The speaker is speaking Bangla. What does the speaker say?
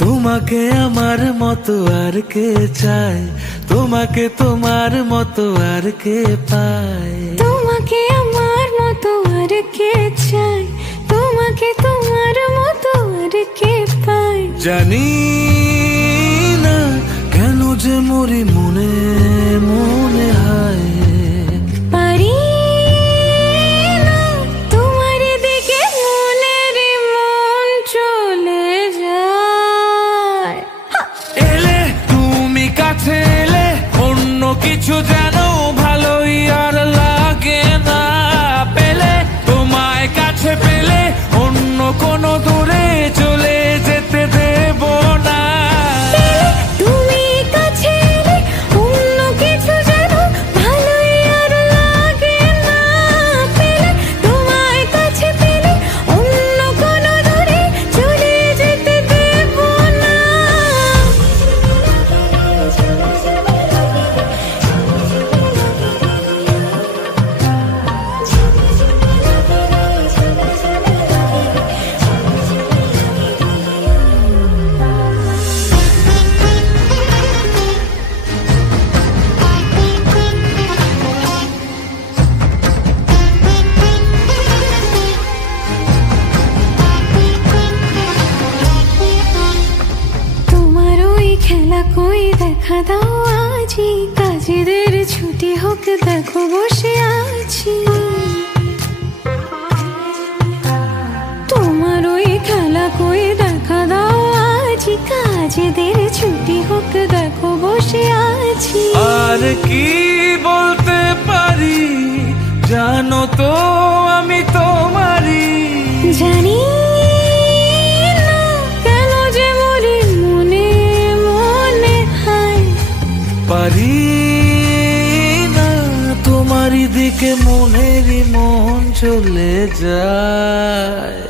তোমাকে আমার মতো আর কে চায়, তোমাকে তোমার মতো আর কে পায়। তোমাকে আমার মতো আর কে চায়, তোমাকে তোমার মতো আর কে পায়। জানি না কেন যে মরি মনে মনে হায়, পারি না তোমার দিকে মনের মন চলে যায়। এলে তুমি কাছে এলে অন্য কিছু যেন ভালোই আর লাগে না। পেলে তোমায় কাছে পেলে অন্য কোনো দূরে চলে যেতে দেব না। তুমি কাছে এলে অন্য কিছু যেন ভালোই আর লাগে না। পেলে তোমায় কাছে পেলে অন্য কোনো দূরে চলে যেতে দেব না। তোমার ওই খেলা কই দেখা দাও আজি, কাজেদের ছুটি হোক দেখো বসে আছি। তোমার ওই খেলা কই দেখা দাও আজি, কাজেদের ছুটি হোক দেখো বসে আছি। আর কি বলতে পারি জানো তো আমি তোমারই। জানি না কেন যে মরি মনে মনে হায়, পারি না তোমারই দিকে মনেরই মন চলে যায়।